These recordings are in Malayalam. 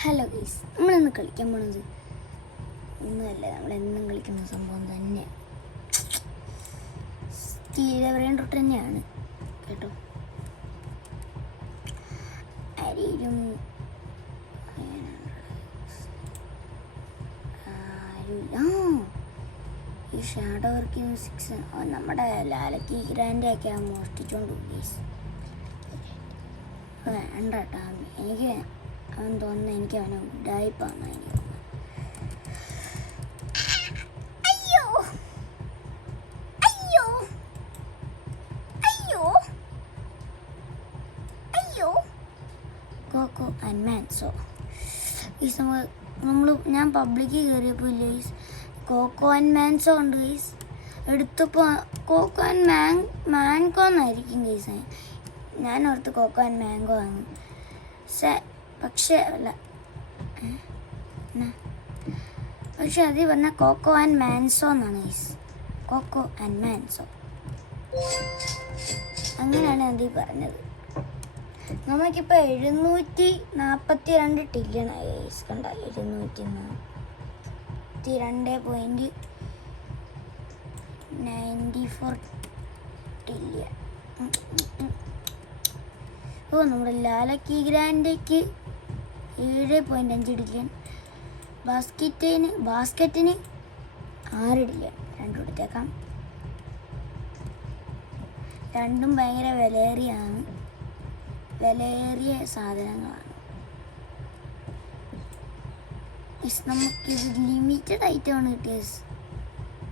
ഹലോ ഗൈസ്, നമ്മളിന്ന് കളിക്കാൻ പോണത് ഒന്നുമല്ല, നമ്മളെന്നും കളിക്കുന്ന സംഭവം തന്നെ. സ്റ്റീലവറേൻ തൊട്ട് തന്നെയാണ് കേട്ടോ. അരിയിലും ഈ ഷാഡോ വർക്ക് 6 നമ്മുടെ ലാലക്കി ഗ്രാൻഡൊക്കെ മോഷ്ടിച്ചോണ്ട് പോയി ഗൈസ്. വേണ്ട കേട്ടോ, എനിക്ക് അവൻ തോന്നുന്നു എനിക്ക് അവനെ ഉഡായിപ്പാന്ന് എനിക്ക് തോന്നുന്നു. അയ്യോ അയ്യോ അയ്യോ അയ്യോ കോക്കോ ആൻഡ് മാൻസോ ഗൈസ്. ഞാൻ പബ്ലിക്കിൽ കയറിയപ്പോൾ ഇല്ല ഗൈസ്, കോക്കോ ആൻഡ് മാൻസോ ഉണ്ട് ഗൈസ്. എടുത്തപ്പോൾ കോക്കോ ആൻഡ് മാങ്കോ എന്നായിരിക്കും ഗൈസ്. ഞാൻ ഓർത്ത് കോക്കോ ആൻഡ് മാങ്കോ ആണ്, പക്ഷേ അല്ല, പക്ഷെ അത് പറഞ്ഞാൽ കോക്കോ ആൻഡ് മാൻസോ എന്നാണ് ഗൈസ്. കോക്കോ ആൻഡ് മാൻസോ അങ്ങനെയാണ് അതിൽ പറഞ്ഞത്. നമുക്കിപ്പോൾ 742 ടില്യണായി ഗൈസ്. കണ്ട 742.94 ടില്യൺ. ഓ, നമ്മുടെ ലാലക്കി ഗ്രാൻഡയ്ക്ക് 7.5 ടില്യൺ. ബാസ്ക്കറ്റിന് 6 ടില്യൺ. രണ്ടും എടുത്തേക്കാം. രണ്ടും ഭയങ്കര വിലയേറിയ സാധനങ്ങളാണ്. നമുക്കിത് ലിമിറ്റഡ് ഐറ്റമാണ് കിട്ടിയത്.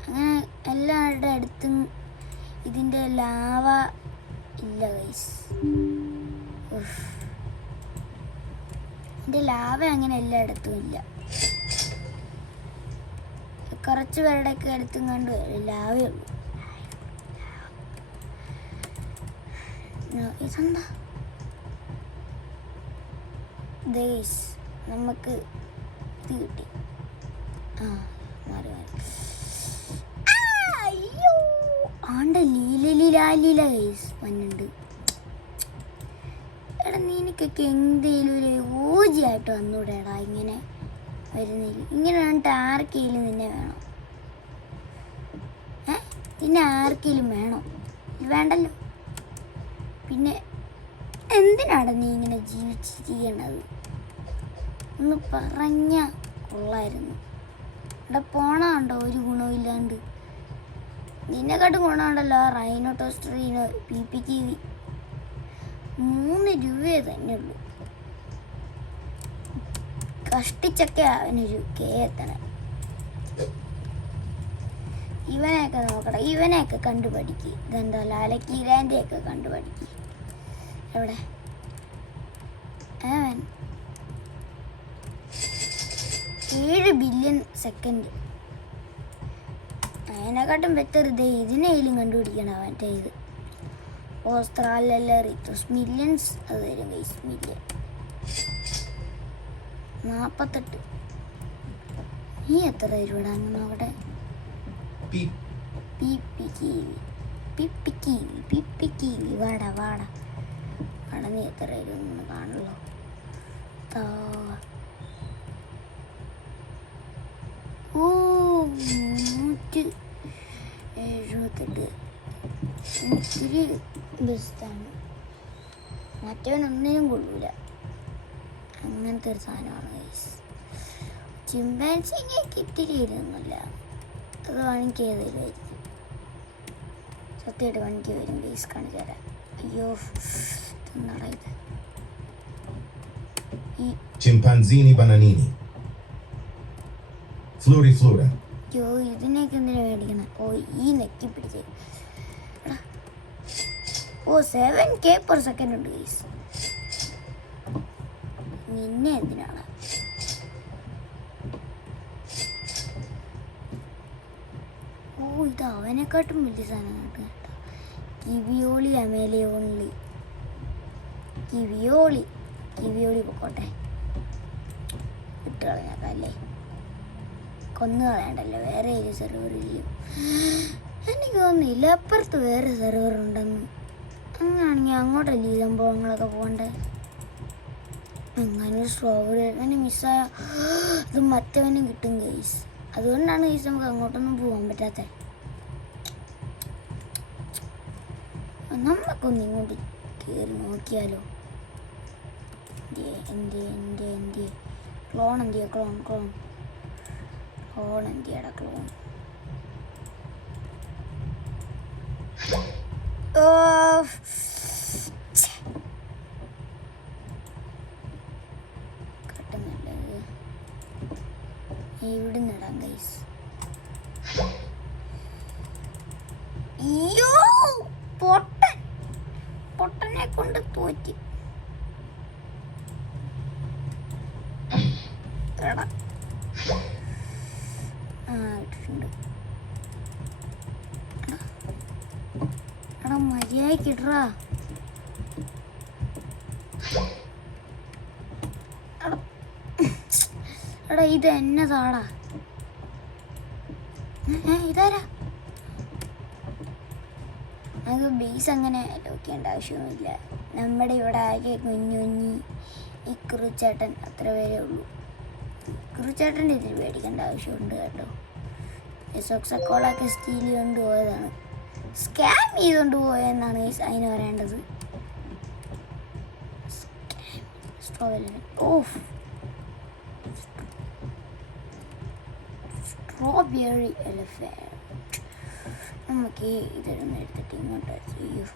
അങ്ങനെ എല്ലാവരുടെ അടുത്തും ഇതിൻ്റെ ലാവ ഇല്ല ഗൈസ്. ഇതിൻ്റെ ലാവ അങ്ങനെ എല്ലായിടത്തും ഇല്ല. കുറച്ച് പേരുടെയൊക്കെ അടുത്തും കണ്ട് ലാവേ ഉള്ളൂ. ഇതെന്താ ഗൈസ്, നമുക്ക് ഇത് കിട്ടി. മാറി അയ്യോ ആണ്ട ലീല ഗൈസ് വന്നുണ്ട്. എടാ, നിനക്കൊക്കെ എന്തെങ്കിലും ഒരു ഊജിയായിട്ട് വന്നൂടെടാ. ഇങ്ങനെ വരുന്നില്ല. ഇങ്ങനെ വേണ്ടിട്ട് ആർക്കെങ്കിലും നിന്നെ വേണം. പിന്നെ ആർക്കെങ്കിലും വേണോ? വേണ്ടല്ലോ. പിന്നെ എന്തിനാണ് നീ ഇങ്ങനെ ജീവിച്ചിരിക്കണത്? ഒന്ന് പറഞ്ഞ കൊള്ളായിരുന്നു. ഇവിടെ പോണുണ്ടോ ഒരു ഗുണമില്ലാണ്ട്. നിന്നെക്കാട്ടും ഗുണമുണ്ടല്ലോ ആ റൈനോട്ടോസ്ട്രീനോ PPK 3 രൂപയെ തന്നെ ഉള്ളൂ. കഷ്ടിച്ചൊക്കെ അവനൊരു എത്തണം. ഇവനെയൊക്കെ നോക്കട, ഇവനെയൊക്കെ കണ്ടുപഠിക്ക്. ഇതെന്താ ലാലക്കി ഗ്രാൻഡെയൊക്കെ കണ്ടുപഠിക്ക്. എവിടെ അവൻ 7 ബില്യൺ സെക്കൻഡ്. അതിനെക്കാട്ടും ബെറ്റർ ഇതേ ഇതിനെയും കണ്ടുപിടിക്കണം അവൻ്റെ ഇത്. ഓസ്ട്രാലിയസ് മില്യൺസ് അത് വരും ഗൈസ്. മില്യൺ 48. നീ എത്ര രൂപ നോക്കട്ടെ. പിപ്പിക്കീവി വാട നീ എത്ര രൂപ കാണുള്ളൂ. 378. ഇത്തിരി ബെസ്റ്റാണ്. മറ്റവനൊന്നിനും കൊള്ളൂല. അങ്ങനത്തെ ഒരു സാധനമാണ് ഗൈസ്. ചിമ്പാൻസിനെയൊക്കെ ഇത്തിരി ഇരുന്നില്ല. അത് വണിക്ക് ചെയ്തില്ലായിരിക്കും. സത്യമായിട്ട് വണിക്ക് വരും ഗൈസ്. കാണിച്ചു തരാം. അയ്യോ എന്നാടാ ഇത്. ഈ Chimpanzini bananini. Floriflora. അയ്യോ, ഇതിനെയൊക്കെ എന്തിനാ മേടിക്കണം? ഓ, ഈ നെക്കി പിടിച്ച്. 7K per second ഉണ്ട് ഗൈസ്. നിന്നെ എന്തിനാണ്? ഓ, ഇത് അവനെക്കാട്ടും വലിയ സാധനം കേട്ടോ. കിവിയോളി അമേലെ ഓൺലി. കിവിയോളി പൊക്കോട്ടെ. ഇട്ട് കളഞ്ഞേക്കല്ലേ, കൊന്നു കളയണ്ടല്ലോ. വേറെ ഒരു സെർവർ ഇല്ലയോ? എനിക്ക് തോന്നുന്നില്ല അപ്പുറത്ത് വേറെ സെർവർ ഉണ്ടെന്ന്. അങ്ങനെയാണെങ്കിൽ അങ്ങോട്ടല്ലേ ഈ സംഭവങ്ങളൊക്കെ പോകണ്ടേ. അങ്ങനെ സ്ട്രോബെറി അങ്ങനെ മിസ്സായ അത് മറ്റവനും കിട്ടും ഗൈസ്. അതുകൊണ്ടാണ് ഗൈസ് നമുക്ക് അങ്ങോട്ടൊന്നും പോകാൻ പറ്റാത്തത്. നമുക്കൊന്ന് ഇങ്ങോട്ട് കയറി നോക്കിയാലോ. എൻ്റെ ക്ലോൺ എന്തിയാ ക്ലോൺ എന്തിയാടാ ക്ലോൺ. കട്ടുന്നില്ല, ഇവിടെ നിടാം ഗൈസ്. അയ്യോ പൊട്ടനെ കൊണ്ട് തോറ്റി. ഇട്ടിട്ടുണ്ട്. എടാ മര്യാദയ്ക്ക് ഇടറാ. എടാ ഇത് എന്നതാടാ. ഇതാരാ? നമുക്ക് ബേസ് അങ്ങനെ ലോക്കേണ്ട ആവശ്യമൊന്നുമില്ല. നമ്മുടെ ഇവിടെ ആകെ കുഞ്ഞി ഈ കുറുച്ചേട്ടൻ അത്ര പേരേ ഉള്ളൂ. കുറുച്ചേട്ടൻ്റെ ഇതിൽ പേടിക്കേണ്ട ആവശ്യമുണ്ട് കേട്ടോ. സൊക്സക്കോളൊക്കെ സ്റ്റീൽ കൊണ്ട് പോയതാണ്, സ്കാം ചെയ്തുകൊണ്ട് പോയെന്നാണ് അതിന് പറയേണ്ടത്. Strawberry elephant. നമുക്ക് ഇതൊന്ന് എടുത്തിട്ട് ഇങ്ങോട്ട് ചെയ്യൂ.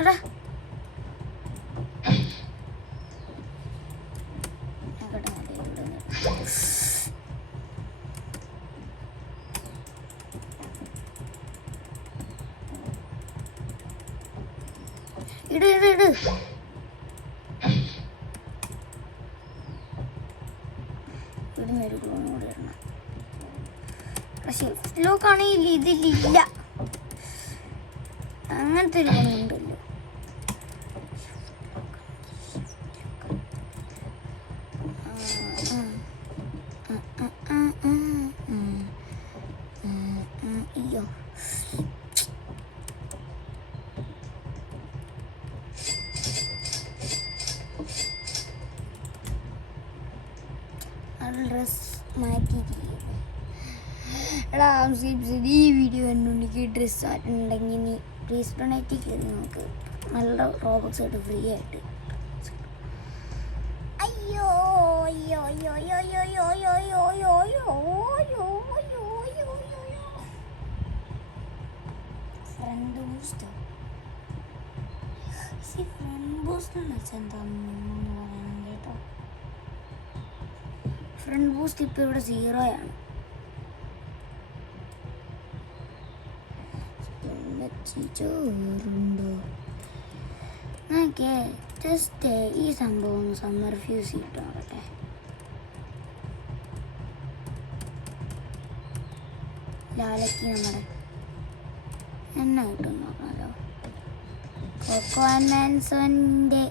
എടാ ഇട് ഇടുന്നൊരു ക്ലോൺ കൂടെ ഇടണം. പക്ഷെ ലോക്കാണെങ്കിൽ ഇതിലില്ല. അങ്ങനത്തെ ഒരു ഗുണമുണ്ടല്ലോ. അയ്യോ ഡ്രസ് മാറ്റി. എടാ ഈ വീഡിയോ കണ്ടുണ്ടെങ്കിൽ ഡ്രസ്സ് ആയിട്ടുണ്ടെങ്കിൽ നീ പ്ലീസ് ഡൊണേറ്റ് കയറി നമുക്ക് നല്ല റോബക്സ് ആയിട്ട് ഫ്രീ ആയിട്ട്. അയ്യോ അയ്യോ അയ്യോ അയ്യോ അയ്യോ അയ്യോ അയ്യോ അയ്യോ അയ്യോ അയ്യോ അയ്യോ അയ്യോ അയ്യോ. ഫ്രണ്ട് ബൂസ്റ്റ് എന്ന് വെച്ചാൽ എന്താണെന്ന് പറയുന്നത് കേട്ടോ. ഫ്രണ്ട് ബൂസ്റ്റ് ഇപ്പോൾ ഇവിടെ 0 ചോറുണ്ടോ? ജസ്റ്റ് ഈ സംഭവം സമ്മർ ഫ്യൂസ് ചെയ്തിട്ട് നോക്കട്ടെ. ലാലക്ക് നമ്മുടെ എണ്ണ കിട്ടും നോക്കാമല്ലോ. കൊക്കോ ആൻഡ് മാൻസോൻ്റെ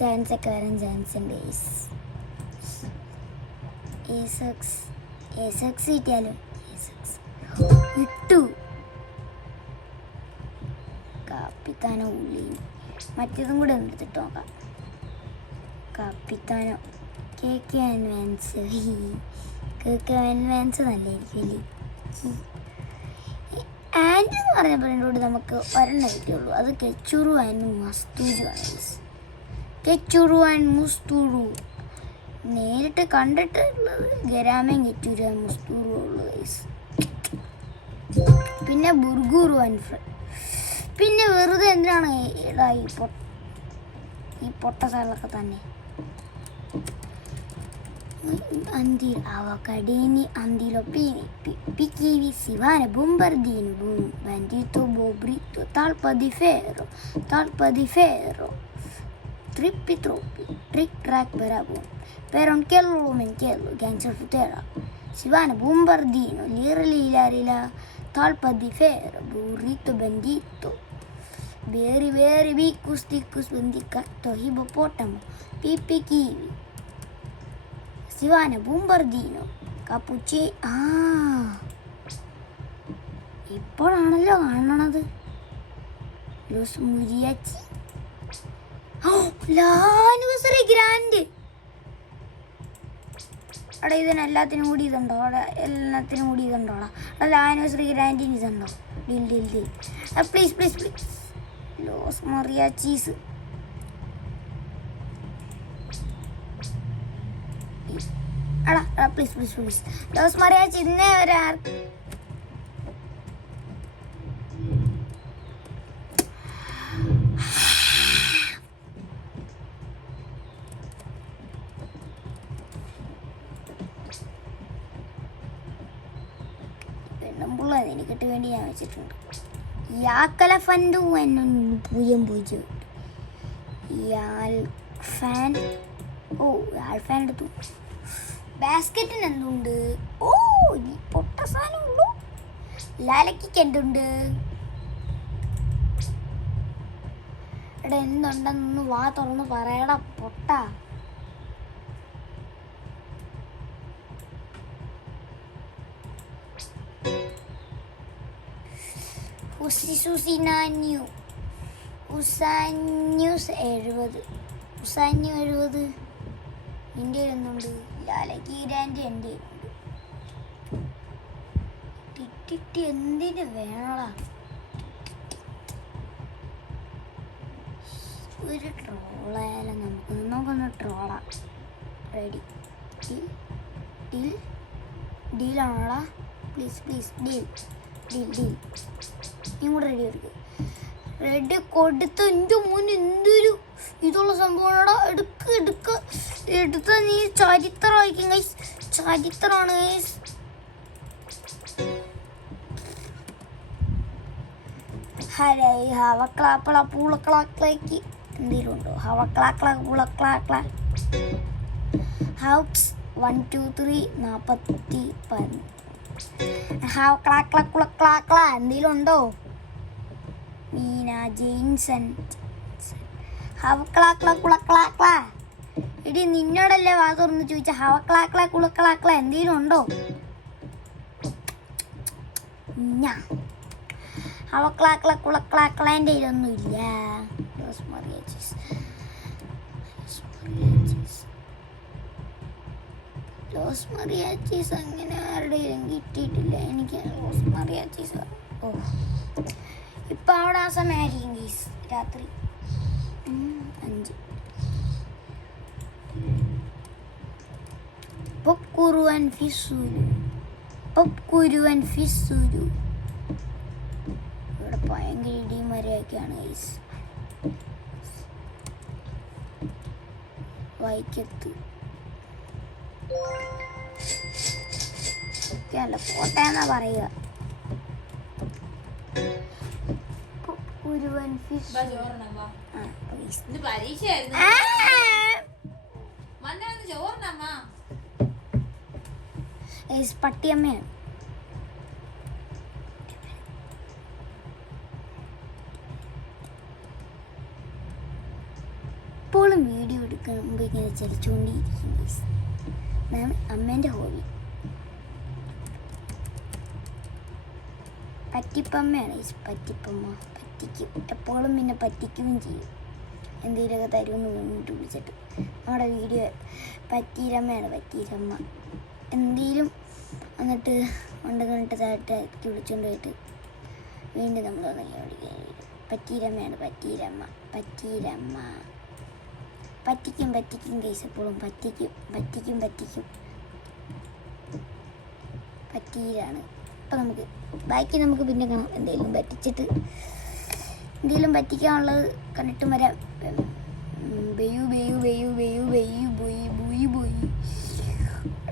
ചാൻസ് ഒക്കെ വരാൻ ചാൻസ് ഉണ്ട്. എസക്സ് കിട്ടിയാലും ഇട്ടു. കാപ്പിത്താനോ ഉള്ളിയും മറ്റേതും കൂടെ ഒന്ന് എടുത്തിട്ട് നോക്കാം. കാപ്പിത്താനോ കേക്ക് ആൻവാൻസ് നല്ലതായിരിക്കും അല്ലേ. ആൻഡ് എന്ന് പറഞ്ഞപ്പോൾ എന്നോട് നമുക്ക് ഒരെണ്ണം കിട്ടിയുള്ളൂ. അത് കെച്ചുറു ആൻഡ് മസ്തൂരു ആണ്. കെച്ചുറു ആൻഡ് മുസ്തൂരു നേരിട്ട് കണ്ടിട്ടുള്ളത് ഗരാമയും കെച്ചൂരു ആൻഡ് മുസ്തൂരു ഉള്ളത്. പിന്നെ ബുർഗൂറു ആൻഡ് ഫ്രണ്ട്. പിന്നെ വെറുതെ എന്തിനാണ് ഇടാ ഈ പൊട്ട സ്ഥലമൊക്കെ തന്നെ. Avocadini andilopini, picchivi sivane, bombardino, bandito bobrito, talpa di ferro, trippi troppi, trick track barabon, per un chiello menchiello, gancio futera, sivane bombardino, lira, talpa di ferro, burrito bendito, very very vicus ticus vendicato, hippopotamo, pipi kiwi, Sivana bombardino, cappuccino. ആ ഇപ്പോഴാണല്ലോ കാണണത്. ലൂസ് മുരിയാച്ചി, ആനിവേഴ്സറി ഗ്രാൻഡ്. അവിടെ ഇതിനെല്ലാത്തിനും കൂടി ഇതുണ്ടോ? അവിടെ എല്ലാത്തിനും കൂടി ഇതുണ്ടോടാ? അല്ല, ആനിവേഴ്സറി ഗ്രാൻഡിന് ഇതുണ്ടോ? ഡിൽ ഡിൽ ഡിൽ. പ്ലീസ് പ്ലീസ് പ്ലീസ്, ലോസ് മറിയാച്ചീസ്. എടാ പ്ലീസ് പ്ലീസ് പ്ലീസ്, ലോസ് മറിയാച്ചി ഇന്നേ വരെ പെണ്ണുമ്പുള്ള എനിക്കിട്ട് വേണ്ടി ഞാൻ വെച്ചിട്ടുണ്ട്. യാക്കല ഫൻഡു എന്നും പൂജ്യം പൂജ്യം. യാൽഫാൻ, ഓ യാൽഫാൻ എടുത്തു. ബാസ്ക്കറ്റിന് എന്തുണ്ട്? ഓ ഈ പൊട്ട സാധനം ഉള്ളൂ. ലാലക്കിക്ക് എന്തുണ്ട്? എടാ എന്തുണ്ടെന്നൊന്ന് വാ തുറന്ന് പറയടാ പൊട്ട. ഉസാന്യൂസ് 70. എൻ്റെ എന്തുണ്ട്? ലാലക്കി ഗ്രാൻഡ് എൻ്റെ ഉണ്ട്. ടിറ്റിട്ടി എന്തിന് വേണടാ? ഒരു ട്രോളായാലും നമുക്കൊന്ന് ട്രോളാം. റെഡി? ഡീലാണോടാ? Please please, deal deal deal. നീ കൂടെ റെഡി എടുക്കുക. റെഡി കൊടുത്ത് എൻ്റെ മുന്നിൽ എന്തൊരു ഇതുള്ള സംഭവമാണോടാ? എടുത്ത നീ ചരിത്രം വായിക്കും ഗൈസ്. ചരിത്രമാണ് ഗൈസ്. ഹരേ ഹവക്ലാപ്പള പൂളക്ലാക്ലേക്ക് എന്തെങ്കിലും ഉണ്ടോ? ഹവക്ലാക്ല പൂളക്ലാക്ല ഹൗക്സ് 1 2 3 40 ഹവക്ലാക്ല കുളക്ലാക്ല എന്തെങ്കിലും ഉണ്ടോ? മീന ജെയിൻസൺ ഹവക്ലാക്ല കുളക്ലാക്ല. എടി നിന്നോടല്ലേ വാ തുറന്ന് ചോദിച്ച ഹവക്ലാക്ല കുളക്ലാക്ല എന്തെങ്കിലും ഉണ്ടോ? ഞാ ഹവക്ലാക്ല കുളക്ലാക്ലേൻ്റെ ഇതൊന്നും ഇല്ല. ലോസ് മറിയാച്ചീസ് അങ്ങനെ ആരുടെയും കിട്ടിയിട്ടില്ല എനിക്ക്. ലോസ് മറിയാച്ചീസ് ഓ ഇപ്പം അവിടെ ആ സമയമായിരിക്കും ഗീസ്, രാത്രി 5. popcorn ഫിസുരു. ഇവിടെ ഭയങ്കര ഇടിയും മരയൊക്കെയാണ് ഗൈസ്. വൈക്കത്ത് അല്ല കോട്ടയെന്നാ പറയുക. പട്ടിയമ്മയാണ്. ഇപ്പോഴും വീഡിയോ എടുക്കുമ്പോൾ ഇങ്ങനെ ചലിച്ചുകൊണ്ടിരിക്കും. അതാണ് അമ്മേൻ്റെ ഹോബി. പറ്റിപ്പമ്മയാണ് പറ്റിപ്പമ്മ. പറ്റിക്കും എപ്പോഴും, പിന്നെ പറ്റിക്കുകയും ചെയ്യും. എന്തെങ്കിലുമൊക്കെ തരുമെന്ന് വേണ്ടിയിട്ട് വിളിച്ചിട്ട് നമ്മുടെ വീഡിയോ പറ്റീരമ്മയാണ്. പറ്റീരമ്മ എന്തെങ്കിലും എന്നിട്ട് കൊണ്ടുവന്നിട്ട് താഴത്തെ വിളിച്ചുകൊണ്ട് പോയിട്ട് വീണ്ടും നമ്മൾ വിളിക്കാൻ. പറ്റീരമ്മയാണ് പറ്റീരമ്മ. പറ്റിക്കും കേസ് എപ്പോഴും പറ്റിക്കും പറ്റീരാണ്. അപ്പം നമുക്ക് ബാക്കി നമുക്ക് പിന്നെ കാണാം. എന്തെങ്കിലും പറ്റിക്കാനുള്ളത് കണ്ടിട്ട് വരാം. ബെയ്യു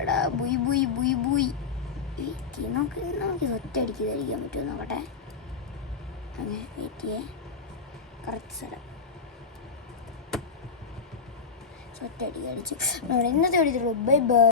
എടാ ബുയ്. നമുക്ക് ഒറ്റയടിക്ക് ധരിക്കാൻ പറ്റുമോ നോക്കട്ടെ. അങ്ങനെ വെയിറ്റ് ചെയ്യേ. കറക്റ്റ് സ്ഥലം ഒറ്റയടിക്ക് അടിച്ചു. ഇന്നത്തെ വീഡിയോ ബൈ ബൈ.